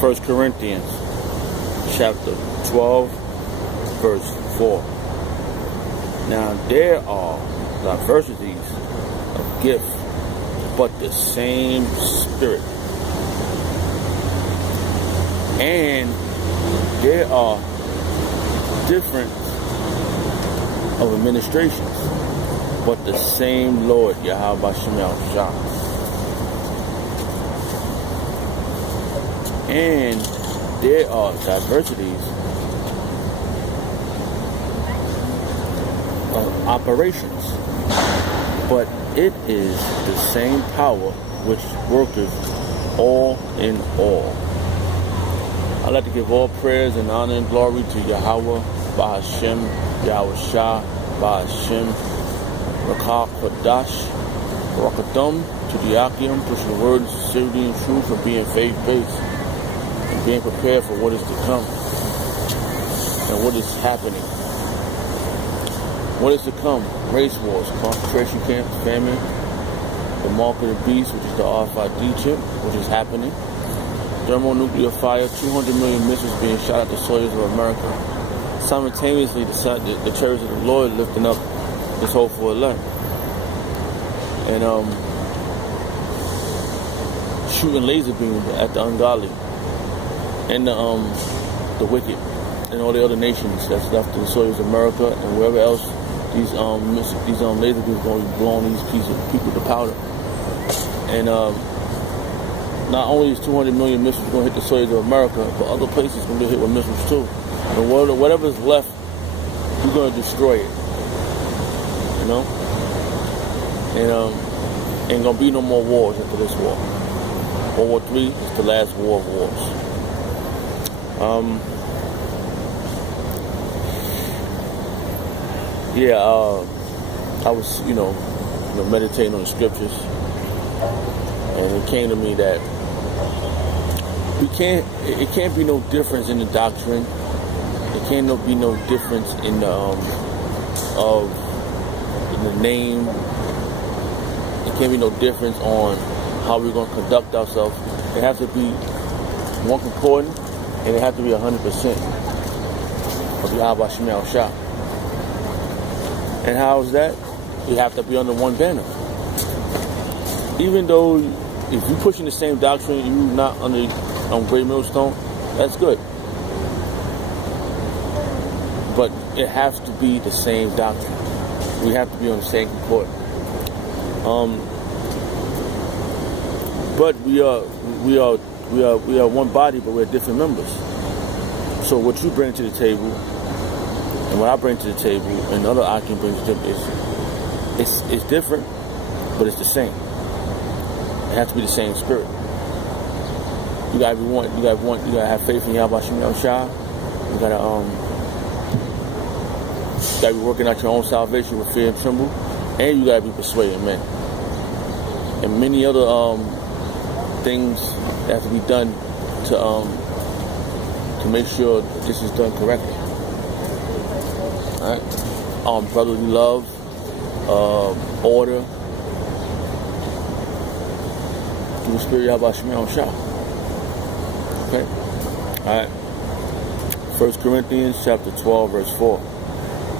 1 Corinthians chapter 12, verse 4. Now there are diversities of gifts, but the same Spirit. And there are different of administrations, but the same Lord, Yahweh Shemel Shah. And there are diversities of operations, but it is the same power which worketh all in all. I'd like to give all prayers and honor and glory to Yahweh, Bahashem, Yahweh Shah, Bahashem, Rakah Kodash, Rakadum, to the Akim, pushing the word, sincerity, and truth, and being faith-based, and being prepared for what is to come, and what is happening. What is to come? Race wars, concentration camps, famine, the mark of the beast, which is the RFID chip, which is happening. Thermonuclear fire, 200 million missiles being shot at the soils of America. Simultaneously, the chariots of the Lord lifting up this hopeful elect. And shooting laser beams at the ungodly and the wicked and all the other nations that's left in the soils of America and wherever else these laser beams going to be blowing these people to powder. And not only is 200 million missiles going to hit the soils of America, but other places going to get hit with missiles too. And whatever's left, we're going to destroy it. You know? And ain't going to be no more wars after this war. World War III is the last war of wars. I was, meditating on the scriptures, and it came to me that it can't be no difference in the doctrine. It can't be no difference in the in the name. It can't be no difference on how we're going to conduct ourselves. It has to be one concordant, and it has to be 100% of Yahweh Shemel Shah. And how is that? You have to be under one banner. Even though if you're pushing the same doctrine, you're not under Great Millstone, that's good. But it has to be the same doctrine. We have to be on the same court. But we are one body, but we're different members. So what you bring to the table, and what I bring to the table, and the other Akim brings to the table, it's different, but it's the same. It has to be the same spirit. You gotta have faith in Yahweh Shemel Shah. You gotta be working out your own salvation with fear and tremble, and you gotta be persuading men. And many other things that have to be done to make sure that this is done correctly. Alright? Brotherly love, order, through the Spirit of Yahweh Shemel Shah. Okay? Alright. 1 Corinthians chapter 12, verse 4.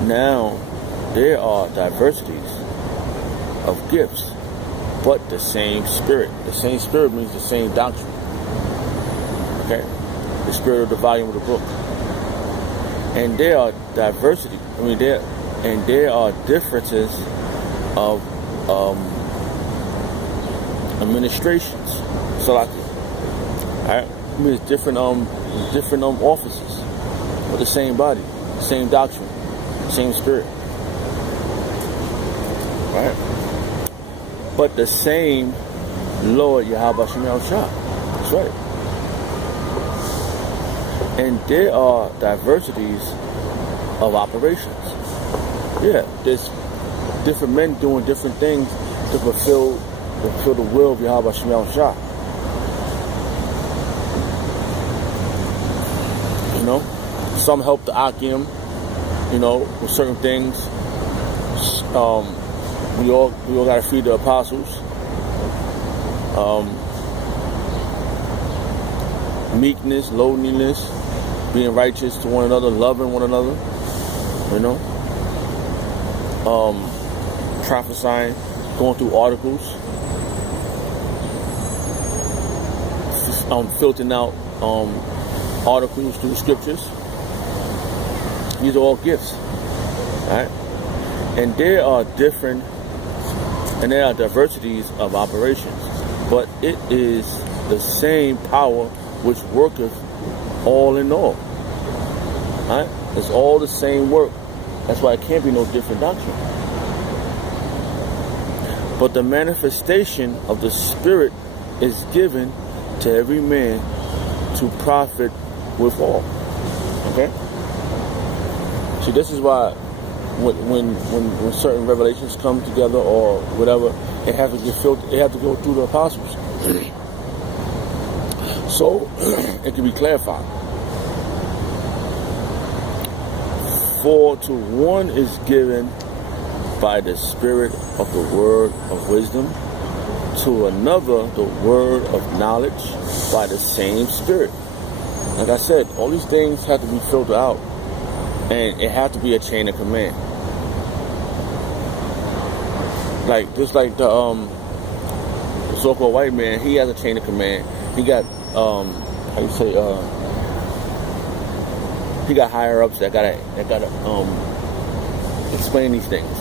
Now, there are diversities of gifts, but the same Spirit. The same Spirit means the same doctrine. Okay? The Spirit of the volume of the book. And there are diversity. There are differences of administrations. So like, alright? It's different offices, but the same body, same doctrine, same spirit. Right? But the same Lord Yahweh Shemel Shah. That's right. And there are diversities of operations. Yeah, there's different men doing different things to fulfill the will of Yahweh Shemel Shah. Some help the Akim, with certain things. We all gotta feed the apostles. meekness, lowliness, being righteous to one another, loving one another, prophesying, going through articles, filtering out articles through the scriptures. These are all gifts, right? And there are diversities of operations, but it is the same power which worketh all in all. Right? It's all the same work. That's why it can't be no different doctrine. But the manifestation of the Spirit is given to every man to profit withal. Okay? See, this is why when certain revelations come together or whatever, it has to get filtered. They have to go through the apostles, so it can be clarified. For to one is given by the Spirit of the word of wisdom, to another the word of knowledge by the same Spirit. Like I said, all these things have to be filtered out, and it has to be a chain of command. Like just like the so-called white man, he has a chain of command. He got he got higher ups that gotta explain these things,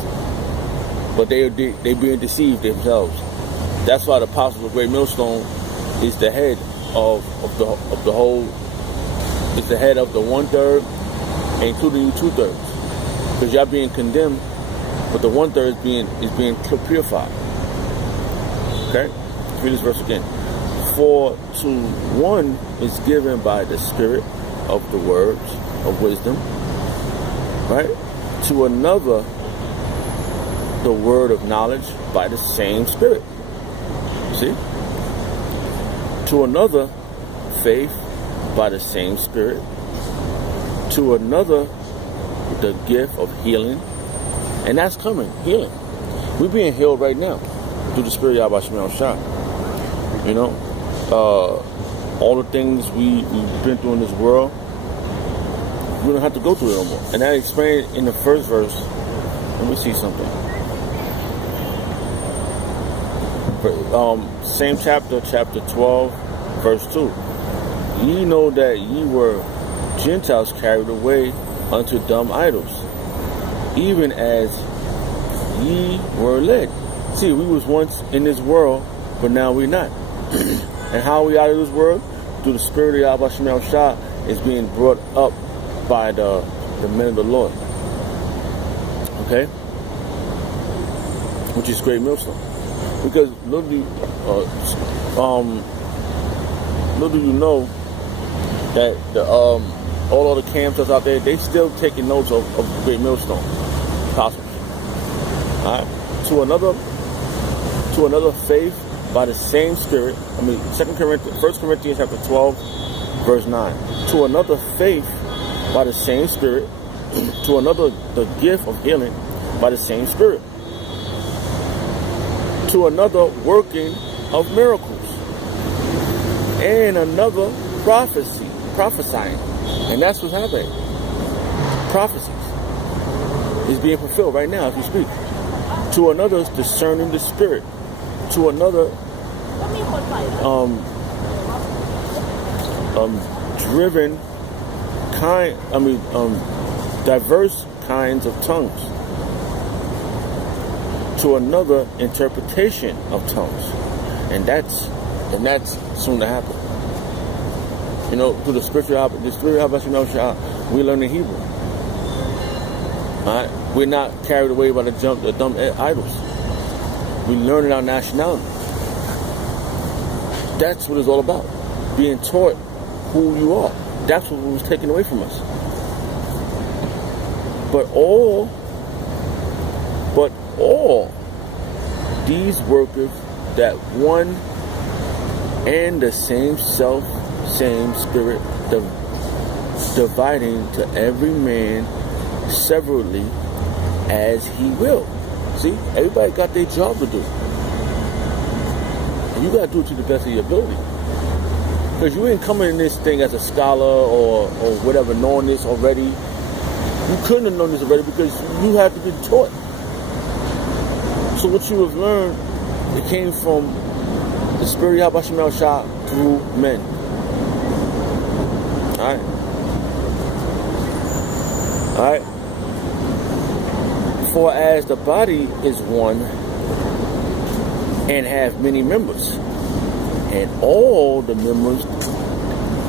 but they being deceived themselves. That's why the apostle of Great Millstone is the head of the whole. Is the head of the 1/3, including you 2/3, because y'all being condemned, but the 1/3 is being purified. Okay, let's read this verse again. For to one is given by the Spirit of the words of wisdom, right? To another the word of knowledge by the same Spirit. See? To another faith by the same Spirit. To another the gift of healing, and that's coming, healing. We're being healed right now through the Spirit of Yahweh Shemel Shah. All the things we've been through in this world, we don't have to go through it no more. And I explained in the first verse. Let me see something. Same chapter 12, verse 2. Ye know that ye were Gentiles carried away unto dumb idols, even as ye were led. See, we was once in this world, but now we're not. And how are we out of this world? Through the Spirit of Yahweh Shemel Shah is being brought up by the men of the Lord. Okay? Which is Great Millstone. Because little do you know that all of the camps that's out there, they still taking notes of Great Millstone apostles. Alright? To another faith by the same Spirit. 1 Corinthians chapter 12, verse 9. To another faith by the same Spirit. To another the gift of healing by the same Spirit. To another working of miracles. And another prophesying. And that's what's happening. Prophecies is being fulfilled right now as we speak. To another discerning the Spirit. To another diverse kinds of tongues. To another interpretation of tongues. And that's soon to happen. Through the Spirit of Shah, we learn in Hebrew. Alright? We're not carried away by the dumb idols. We learn our nationality. That's what it's all about. Being taught who you are. That's what was taken away from us. But all these workers that one and the same self, same Spirit, dividing to every man severally as he will. See, everybody got their job to do. And you got to do it to the best of your ability. Because you ain't coming in this thing as a scholar or whatever, knowing this already. You couldn't have known this already because you had to be taught. So what you have learned, it came from the Spirit of Yahweh Shah through men. Alright? Alright? For as the body is one and have many members, and all the members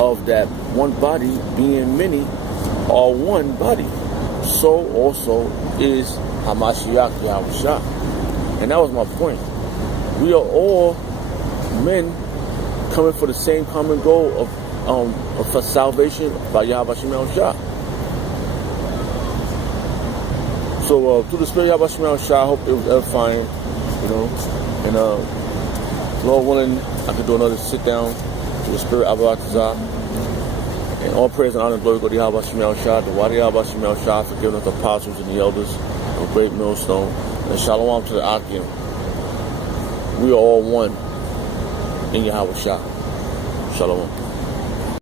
of that one body being many are one body, so also is Hamashiach Yahushua. And that was my point. We are all men coming for the same common goal of for salvation by Yahweh Shah. So through the Spirit of Yahweh Shah, I hope it was edifying, you know, and Lord willing, I could do another sit down to the Spirit of Yahweh. And all praise and honor and glory go to Yahweh Shah, the Wadi Yahweh Shah, for giving us the apostles and the elders of great millstone. And shalom to the Akim. We are all one in Yahweh Shah. Shalom.